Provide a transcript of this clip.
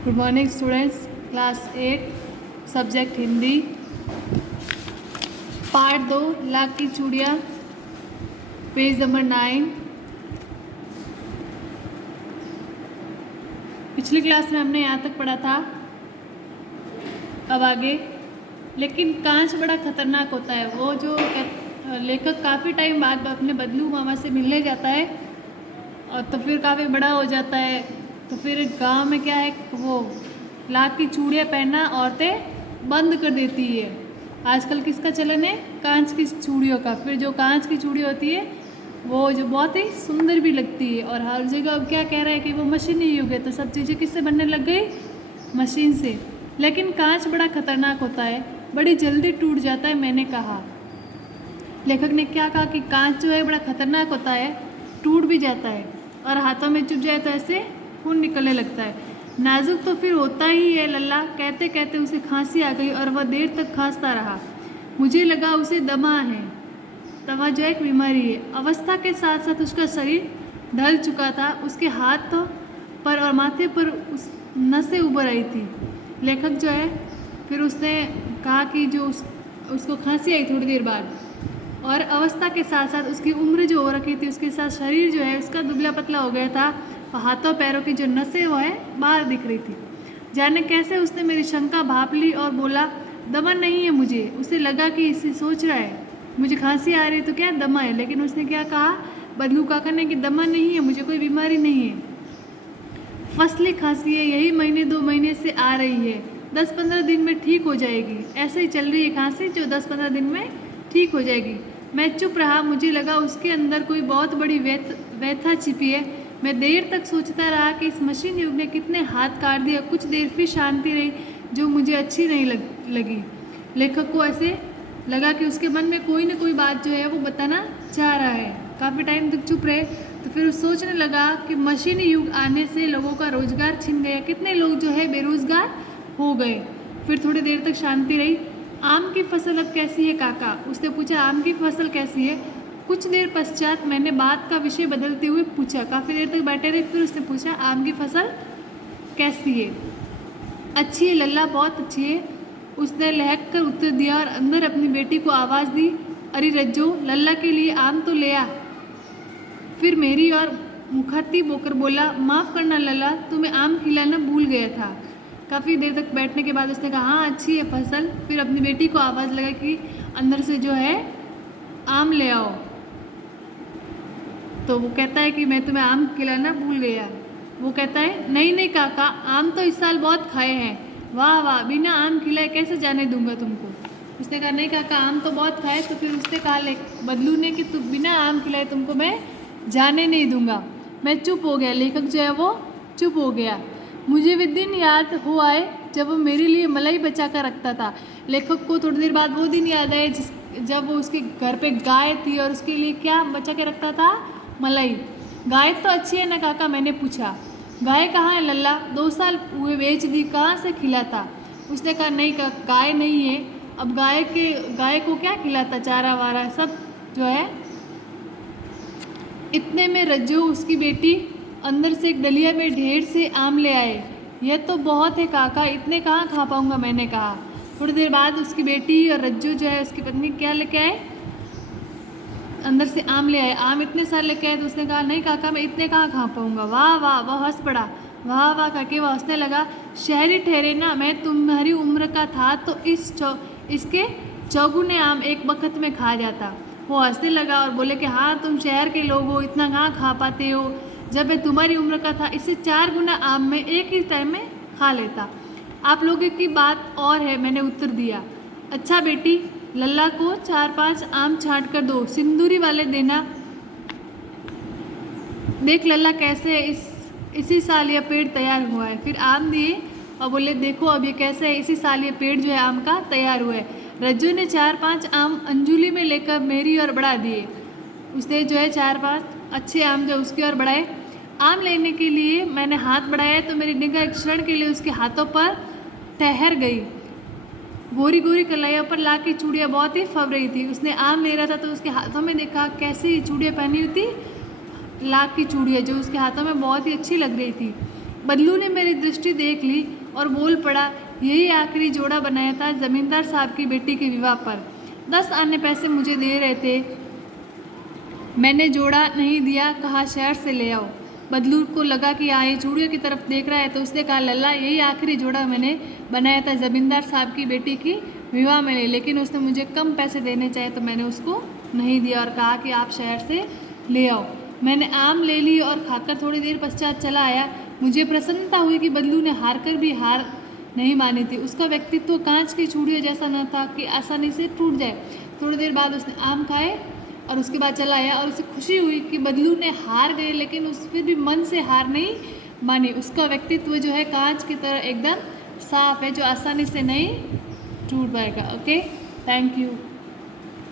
Good morning students, class 8 subject Hindi, part 2 lakh की चूड़ियाँ, page number 9। पिछली क्लास में हमने यहाँ तक पढ़ा था। अब आगे, लेकिन कांच बड़ा खतरनाक होता है। वो जो लेखक काफ़ी टाइम बाद अपने बदलू मामा से मिलने जाता है और तो फिर काफ़ी बड़ा हो जाता है। तो फिर गांव में क्या है, वो लाख की चूड़ियाँ पहनना औरतें बंद कर देती है। आजकल किसका चलन है? कांच की चूड़ियों का। फिर जो कांच की चूड़ी होती है वो जो बहुत ही सुंदर भी लगती है। और हर जगह अब क्या कह रहा है कि वो मशीनी युग है, तो सब चीज़ें किससे बनने लग गई? मशीन से। लेकिन कांच बड़ा खतरनाक होता है, बड़ी जल्दी टूट जाता है। मैंने कहा, लेखक ने क्या कहा कि कांच जो है बड़ा खतरनाक होता है, टूट भी जाता है और हाथों में चुभ जाए तो ऐसे खून निकलने लगता है। नाजुक तो फिर होता ही है लल्ला। कहते कहते उसे खांसी आ गई और वह देर तक खांसता रहा। मुझे लगा उसे दमा है। दमा जो एक बीमारी है। अवस्था के साथ साथ उसका शरीर ढल चुका था। उसके हाथ पर और माथे पर उस नसें उभर आई थी। लेखक जो है फिर उसने कहा कि जो उसको खांसी आई थोड़ी देर बाद, और अवस्था के साथ साथ उसकी उम्र जो हो रखी थी, उसके साथ शरीर जो है उसका दुबला पतला हो गया था और हाथों पैरों की जो नसें वो है बाहर दिख रही थी। जाने कैसे उसने मेरी शंका भांप ली और बोला, दमा नहीं है मुझे। उसे लगा कि इसे सोच रहा है मुझे खांसी आ रही तो क्या दमा है, लेकिन उसने क्या कहा बदलू काका ने कि दमा नहीं है, मुझे कोई बीमारी नहीं है, फसली खांसी है, यही महीने 2 महीने से आ रही है, 10-15 दिन में ठीक हो जाएगी। ऐसे ही चल रही है खांसी जो 10-15 दिन में ठीक हो जाएगी। मैं चुप रहा। मुझे लगा उसके अंदर कोई बहुत बड़ी व्यथा छिपी है। मैं देर तक सोचता रहा कि इस मशीन युग ने कितने हाथ काट दिए। कुछ देर फिर शांति रही जो मुझे अच्छी नहीं लगी। लेखक को ऐसे लगा कि उसके मन में कोई ना कोई बात जो है वो बताना चाह रहा है। काफ़ी टाइम तक चुप रहे तो फिर सोचने लगा कि मशीनी युग आने से लोगों का रोजगार छिन गया, कितने लोग जो है बेरोजगार हो गए। फिर थोड़ी देर तक शांति रही। आम की फसल अब कैसी है काका? उसने पूछा, आम की फसल कैसी है? कुछ देर पश्चात मैंने बात का विषय बदलते हुए पूछा। काफ़ी देर तक बैठे रहे, फिर उसने पूछा, आम की फसल कैसी है? अच्छी है लल्ला, बहुत अच्छी है, उसने लहक कर उत्तर दिया और अंदर अपनी बेटी को आवाज़ दी, अरे रज्जो, लल्ला के लिए आम तो ले आ। फिर मेरी और मुखातिब होकर बोला, माफ़ करना लल्ला, तुम्हें आम खिलाना भूल गया था। काफ़ी देर तक बैठने के बाद उसने कहा, हाँ अच्छी है फसल। फिर अपनी बेटी को आवाज़ लगाई कि अंदर से जो है आम ले आओ। तो वो कहता है कि मैं तुम्हें आम खिलाना भूल गया। वो कहता है, नहीं नहीं काका, आम तो इस साल बहुत खाए हैं। वाह वाह, बिना आम खिलाए कैसे जाने दूंगा तुमको? उसने कहा, नहीं काका, आम तो बहुत खाए। तो फिर उसने कहा बदलू ने कि तुम बिना आम खिलाए तुमको मैं जाने नहीं दूंगा। मैं चुप हो गया। लेखक जो है वो चुप हो गया। मुझे वे दिन याद हो आए जब वो मेरे लिए मलाई बचा कर रखता था। लेखक को थोड़ी देर बाद वो दिन याद आए जब वो उसके घर पे गाय थी और उसके लिए क्या बचा के रखता था? मलाई। गाय तो अच्छी है ना काका? मैंने पूछा। गाय कहाँ है लल्ला? 2 साल हुए बेच दी, कहाँ से खिलाता? उसने कहा, नहीं गाय नहीं है। अब गाय को क्या खिलाता? चारा वारा सब जो है। इतने में रज्जो उसकी बेटी अंदर से एक डलिया में ढेर से आम ले आए। यह तो बहुत है काका, इतने कहाँ खा पाऊँगा? मैंने कहा। थोड़ी देर बाद उसकी बेटी और रज्जो जो है उसकी पत्नी क्या लेके आए? अंदर से आम ले आए। आम इतने सारे लेके आए तो उसने कहा, नहीं काका, मैं इतने कहाँ खा पाऊँगा। वाह वाह, वह हंस पड़ा। वाह वाह करके वह हंसने लगा। शहरी ठहरे ना, मैं तुम्हारी उम्र का था तो इसके चौगुने आम एक वक्त में खा जाता। वो हंसने लगा और बोले कि हाँ, तुम शहर के लोग हो, इतना कहाँ खा पाते हो? जब मैं तुम्हारी उम्र का था, इससे 4 गुना आम मैं एक ही टाइम में खा लेता। आप लोगों की बात और है, मैंने उत्तर दिया। अच्छा बेटी, लल्ला को 4-5 आम छांट कर दो, सिंदूरी वाले देना। देख लल्ला कैसे है, इसी साल यह पेड़ तैयार हुआ है। फिर आम दिए और बोले, देखो अब ये कैसे है, इसी साल ये पेड़ जो है आम का तैयार हुआ है। रज्जू ने 4-5 आम अंजुली में लेकर मेरी ओर बढ़ा दिए। उसने जो है 4-5 अच्छे आम जो उसकी ओर बढ़ाए। आम लेने के लिए मैंने हाथ बढ़ाया तो मेरी निगाह एक क्षण के लिए उसके हाथों पर ठहर गई। गोरी गोरी कलाइयों पर लाख की चूड़ियाँ बहुत ही फब रही थी। उसने आम ले रहा था तो उसके हाथों में देखा कैसी चूड़ियाँ पहनी हुई थी, लाख की चूड़ियाँ जो उसके हाथों में बहुत ही अच्छी लग रही थी। बदलू ने मेरी दृष्टि देख ली और बोल पड़ा, यही आखिरी जोड़ा बनाया था जमींदार साहब की बेटी के विवाह पर। 10 आने पैसे मुझे दे रहे थे, मैंने जोड़ा नहीं दिया, कहा शहर से ले आओ। बदलू को लगा कि हाँ ये चूड़ियों की तरफ देख रहा है, तो उसने कहा, लल्ला यही आखिरी जोड़ा मैंने बनाया था जमींदार साहब की बेटी की विवाह में, लेकिन उसने मुझे कम पैसे देने चाहिए तो मैंने उसको नहीं दिया और कहा कि आप शहर से ले आओ। मैंने आम ले ली और खाकर थोड़ी देर पश्चात चला आया। मुझे प्रसन्नता हुई कि बदलू ने हार कर भी हार नहीं मानी थी। उसका व्यक्तित्व कांच की चूड़ियों जैसा न था कि आसानी से टूट जाए। थोड़ी देर बाद उसने आम खाए और उसके बाद चला आया और उसे खुशी हुई कि बदलू ने हार गए, लेकिन उस फिर भी मन से हार नहीं मानी। उसका व्यक्तित्व जो है कांच की तरह एकदम साफ है, जो आसानी से नहीं टूट पाएगा। Okay, thank you.